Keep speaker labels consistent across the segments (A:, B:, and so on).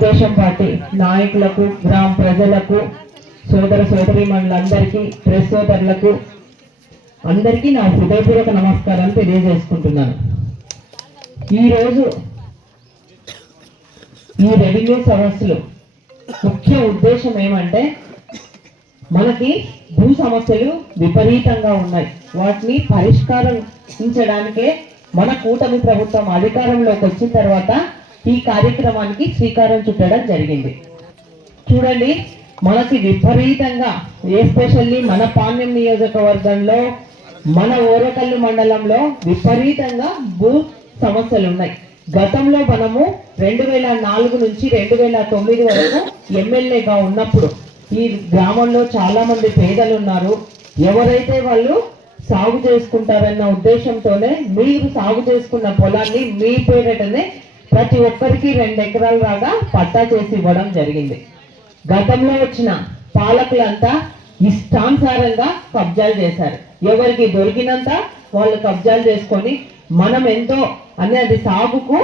A: Telugu Desam party నాయకులకు గ్రామ ప్రజలకు సోదర సోదరీమణులందరికీ ప్రెస్ సోదరులకు అందరికీ నా హృదయపూర్వక నమస్కారాలు తెలియజేసుకుంటున్నాను. ఈరోజు ఈ రెవెన్యూ సమస్యలు ముఖ్య ఉద్దేశం ఏమంటే మనకి భూ సమస్యలు విపరీతంగా ఉన్నాయి. వాటిని పరిష్కరించడానికే మన కూటమి ప్రభుత్వం అధికారంలోకి వచ్చిన తర్వాత ఈ కార్యక్రమానికి శ్రీకారం చుట్టడం జరిగింది. చూడండి మనకి విపరీతంగా ఎస్పెషల్లీ మన పాణ్యం నియోజకవర్గంలో మన ఓరకల్లు మండలంలో విపరీతంగా భూ సమస్యలు ఉన్నాయి గతంలో మనము రెండు వేల నాలుగు నుంచి రెండు వేల తొమ్మిది వరకు ఎమ్మెల్యేగా ఉన్నప్పుడు ఈ గ్రామంలో చాలా మంది పేదలు ఉన్నారు ఎవరైతే వాళ్ళు సాగు చేసుకుంటారన్న ఉద్దేశంతోనే మీరు సాగు చేసుకున్న పొలాన్ని మీ పేరటనే ప్రతి ఒక్కరికి రెండు ఎకరాల రాగా పట్టా చేసి ఇవ్వడం జరిగింది. గతంలో వచ్చిన పాలకులంతా ఇష్టానుసారంగా కబ్జాలు చేశారు. ఎవరికి దొరికినంత వాళ్ళు కబ్జాలు చేసుకొని మనం ఎంతో అనేది సాగుకు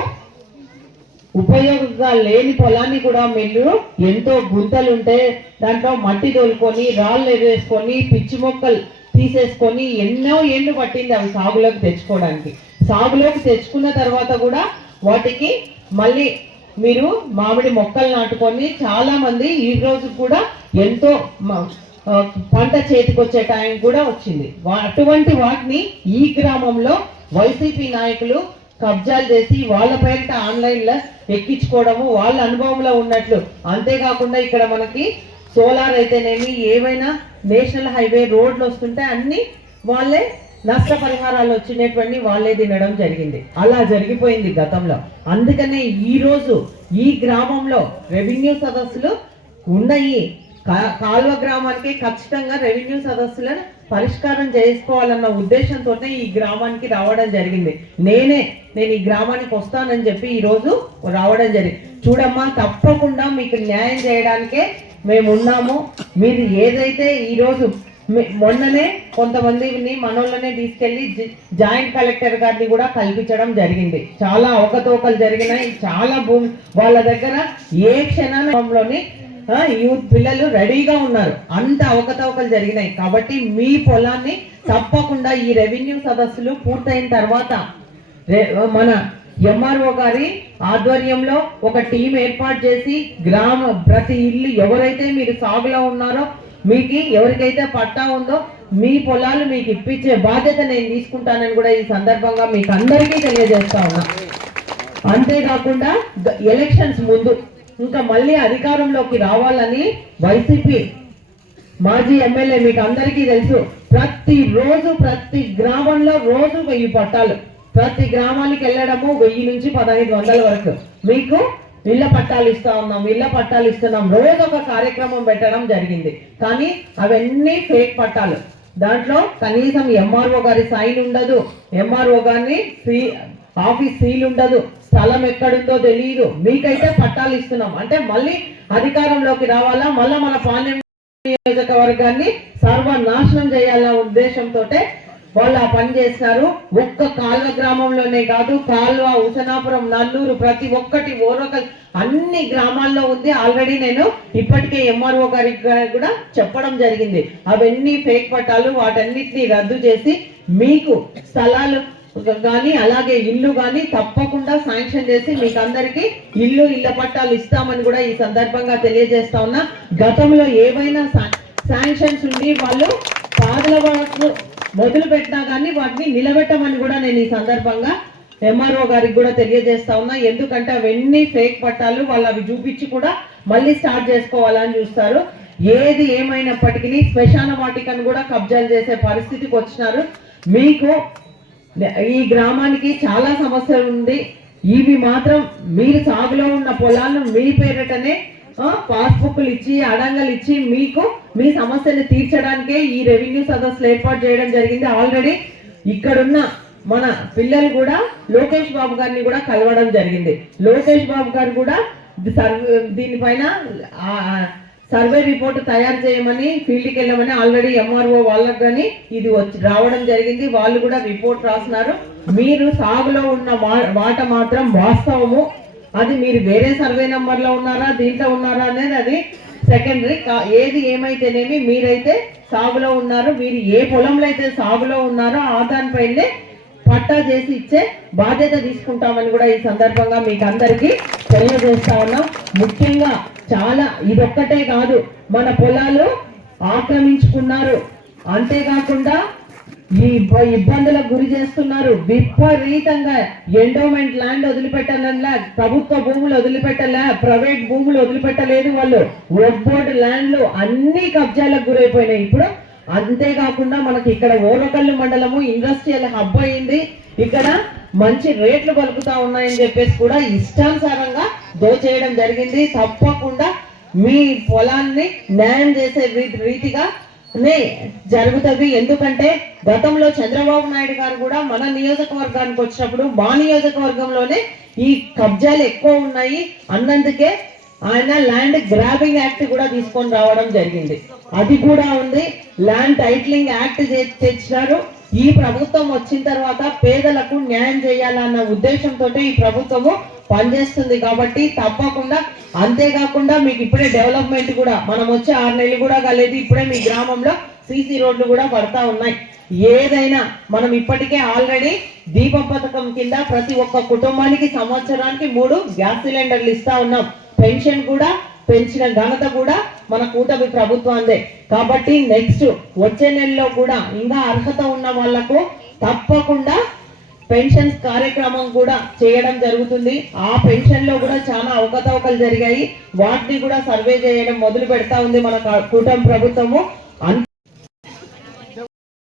A: ఉపయోగంగా లేని పొలాన్ని కూడా మీరు ఎంతో గుంతలు ఉంటే దాంట్లో మట్టి తోలుకొని రాళ్ళు ఎగేసుకొని పిచ్చి మొక్కలు తీసేసుకొని ఎన్నో ఏళ్ళు పట్టింది అవి సాగులోకి తెచ్చుకోవడానికి. సాగులోకి తెచ్చుకున్న తర్వాత కూడా వాటికి మళ్ళీ మీరు మామిడి మొక్కలు నాటుకొని చాలా మంది ఈ రోజు కూడా ఎంతో పంట చేతికి పంట చేతికొచ్చే టైం కూడా వచ్చింది. అటువంటి వాటిని ఈ గ్రామంలో వైసీపీ నాయకులు కబ్జాలు చేసి వాళ్ళ పేరిట ఆన్లైన్లో ఎక్కించుకోవడము వాళ్ళ అనుభవంలో ఉన్నట్లు. అంతేకాకుండా ఇక్కడ మనకి సోలార్ అయితేనేమి ఏవైనా నేషనల్ హైవే రోడ్లు వస్తుంటే అన్ని వాళ్ళే నష్టపరిహారాలు వచ్చినటువంటి వాళ్ళే తినడం జరిగింది. అలా జరిగిపోయింది గతంలో. అందుకనే ఈరోజు ఈ గ్రామంలో రెవెన్యూ సదస్సులు ఉన్నాయి. కా- కాల్వ గ్రామానికి ఖచ్చితంగా రెవెన్యూ సదస్సులను పరిష్కారం చేసుకోవాలన్న ఉద్దేశంతో ఈ గ్రామానికి రావడం జరిగింది. నేనే నేను ఈ గ్రామానికి వస్తానని చెప్పి ఈరోజు రావడం జరిగింది. చూడమ్మా తప్పకుండా మీకు న్యాయం చేయడానికే మేము ఉన్నాము మీరు ఏదైతే ఈరోజు మొన్ననే కొంతమందిని మనోళ్ళనే తీసుకెళ్ళి జాయింట్ కలెక్టర్ గారిని కూడా కల్పించడం జరిగింది. చాలా అవకతవకలు జరిగినాయి. చాలా భూమి వాళ్ళ దగ్గర ఏ క్షణంలోని యూత్ పిల్లలు రెడీగా ఉన్నారు. అంత అవకతవకలు జరిగినాయి. కాబట్టి మీ పొలాన్ని తప్పకుండా ఈ రెవెన్యూ సదస్సులు పూర్తయిన తర్వాత మన ఎంఆర్ఓ గారి ఆధ్వర్యంలో ఒక టీం ఏర్పాటు చేసి గ్రామ ప్రతి ఇల్లు ఎవరైతే మీరు సాగులో ఉన్నారో మీకు ఎవరికైతే పట్టా ఉందో మీ పొలాలు మీకు ఇప్పించే బాధ్యత నేను తీసుకుంటానని కూడా ఈ సందర్భంగా మీకు అందరికీ తెలియజేస్తా ఉన్నా. అంతేకాకుండా ఎలక్షన్స్ ముందు ఇంకా మళ్ళీ అధికారంలోకి రావాలని వైసీపీ మాజీ ఎమ్మెల్యే మీకు అందరికీ తెలుసు. ప్రతి రోజు ప్రతి గ్రామంలో రోజు వెయ్యి పట్టాలు. ప్రతి గ్రామానికి వెళ్ళడము వెయ్యి నుంచి పదహైదు వందల వరకు. మీకు ఇళ్ళ పట్టాలు ఇస్తా ఉన్నాం ఇళ్ళ పట్టాలు ఇస్తున్నాం. రోజు ఒక కార్యక్రమం పెట్టడం జరిగింది. కానీ అవన్నీ ఫేక్ పట్టాలు. దాంట్లో కనీసం ఎంఆర్ఓ గారి సైన్ ఉండదు. ఎంఆర్ఓ గారిని సీ ఆఫీస్ సీల్ ఉండదు. స్థలం ఎక్కడుందో తెలియదు మీకైతే పట్టాలు ఇస్తున్నాం. అంటే మళ్ళీ అధికారంలోకి రావాలా? మళ్ళీ మన పాలన నియోజకవర్గాన్ని సర్వనాశనం చేయాలన్న ఉద్దేశంతో వాళ్ళు ఆ పని చేస్తున్నారు ఒక్క కాల్వ గ్రామంలోనే కాదు కాల్వ ఉసనాపురం నల్లూరు ప్రతి ఒక్కటి ఓరొక అన్ని గ్రామాల్లో ఉంది. ఆల్రెడీ నేను ఇప్పటికే ఎంఆర్ఓ గారికి కూడా చెప్పడం జరిగింది. అవన్నీ ఫేక్ పట్టాలు వాటన్నిటిని రద్దు చేసి మీకు స్థలాలు కానీ అలాగే ఇల్లు కానీ తప్పకుండా శాంక్షన్ చేసి మీకు అందరికి ఇల్లు ఇళ్ళ పట్టాలు ఇస్తామని కూడా ఈ సందర్భంగా తెలియజేస్తా ఉన్నా. గతంలో ఏవైనా శాంక్షన్స్ ఉండి వాళ్ళు పాదల వరకు మొదలు పెట్టినా కానీ వాటిని నిలబెట్టమని కూడా నేను ఈ సందర్భంగా ఎంఆర్ఓ గారికి కూడా తెలియజేస్తా ఉన్నా. ఎందుకంటే అవన్నీ ఫేక్ పట్టాలు వాళ్ళు అవి చూపించి కూడా మళ్ళీ స్టార్ట్ చేసుకోవాలని చూస్తారు. ఏది ఏమైనప్పటికీ శ్మశాన వాటికను కూడా కబ్జాలు చేసే పరిస్థితికి వచ్చినారు. మీకు ఈ గ్రామానికి చాలా సమస్యలు ఉంది. ఇవి మాత్రం మీరు సాగులో ఉన్న పొలాలను మీ పేరిటనే పాస్బుక్లు ఇచ్చి అడంగలు ఇచ్చి మీకు మీ సమస్యని తీర్చడానికే ఈ రెవెన్యూ సదస్సులు ఏర్పాటు చేయడం జరిగింది. ఆల్రెడీ ఇక్కడున్న మన పిల్లలు కూడా లోకేష్ బాబు గారిని కూడా కలవడం జరిగింది. లోకేష్ బాబు గారు కూడా సర్వే దీనిపైన సర్వే రిపోర్ట్ తయారు చేయమని ఫీల్డ్కి వెళ్ళమని ఆల్రెడీ ఎంఆర్ఓ వాళ్ళకు కానీ ఇది వచ్చి రావడం జరిగింది. వాళ్ళు కూడా రిపోర్ట్ రాస్తున్నారు. మీరు సాగులో ఉన్న మాట మాత్రం వాస్తవము. అది మీరు వేరే సర్వే నెంబర్లో ఉన్నారా దీంట్లో ఉన్నారా అనేది అది సెకండరీ ఏది ఏమైతేనేమి మీరైతే సాగులో ఉన్నారు మీరు ఏ పొలంలో అయితే సాగులో ఉన్నారో ఆ దానిపైనే పట్టా చేసి ఇచ్చే బాధ్యత తీసుకుంటామని కూడా ఈ సందర్భంగా మీకు అందరికీ తెలియజేస్తా ఉన్నాం. ముఖ్యంగా చాలా ఇదొక్కటే కాదు మన పొలాలు ఆక్రమించుకున్నారు. అంతేకాకుండా ఈ ఇబ్బందులకు గురి చేస్తున్నారు. విపరీతంగా ఎండోమెంట్ ల్యాండ్ వదిలిపెట్టాలన్నా ప్రభుత్వ భూములు వదిలిపెట్టలే ప్రైవేట్ భూములు వదిలిపెట్టలేదు వాళ్ళు. వర్క్ బోర్డు ల్యాండ్లు అన్ని కబ్జాలకు గురైపోయినాయి. ఇప్పుడు అంతేకాకుండా మనకి ఇక్కడ ఓరకల్లు మండలము ఇండస్ట్రియల్ హబ్ అయింది. ఇక్కడ మంచి రేట్లు పలుకుతా ఉన్నాయని చెప్పేసి కూడా ఇష్టానుసారంగా దోచేయడం జరిగింది. తప్పకుండా మీ పొలాన్ని న్యాయం చేసే రీతిగా నే జరుగుతుంది. ఎందుకంటే గతంలో చంద్రబాబు నాయుడు గారు కూడా మన నియోజకవర్గానికి వచ్చినప్పుడు మా నియోజకవర్గంలోనే ఈ కబ్జాలు ఎక్కువ ఉన్నాయి. అన్నందుకే ఆయన ల్యాండ్ గ్రాబింగ్ యాక్ట్ కూడా తీసుకొని రావడం జరిగింది. అది కూడా ఉంది. ల్యాండ్ టైటిలింగ్ యాక్ట్ చే- తెచ్చినారు. ఈ ప్రభుత్వం వచ్చిన తర్వాత పేదలకు న్యాయం చేయాలన్న ఉద్దేశంతో ఈ ప్రభుత్వము పనిచేస్తుంది కాబట్టి తప్పకుండా అంతేకాకుండా మీకు ఇప్పుడే డెవలప్మెంట్ కూడా మనం వచ్చే ఆరు నెలలు కూడా కాలేదు ఇప్పుడే మీ గ్రామంలో సీసీ రోడ్లు కూడా పడతా ఉన్నాయి. ఏదైనా మనం ఇప్పటికే ఆల్రెడీ దీప పథకం కింద ప్రతి ఒక్క కుటుంబానికి సంవత్సరానికి మూడు గ్యాస్ సిలిండర్లు ఇస్తా ఉన్నాం. పెన్షన్ కూడా పెంచిన ఘనత కూడా మన కూటమి ప్రభుత్వాందే కాబట్టి నెక్స్ట్ వచ్చే నెలలో కూడా ఇంకా అర్హత ఉన్న వాళ్ళకు తప్పకుండా పెన్షన్స్ కార్యక్రమం కూడా చేయడం జరుగుతుంది. ఆ పెన్షన్లో కూడా చాలా అవకతవకలు జరిగాయి. వాటిని కూడా సర్వే చేయడం మొదలు పెడతా ఉంది మన కూటమి ప్రభుత్వము. అంతే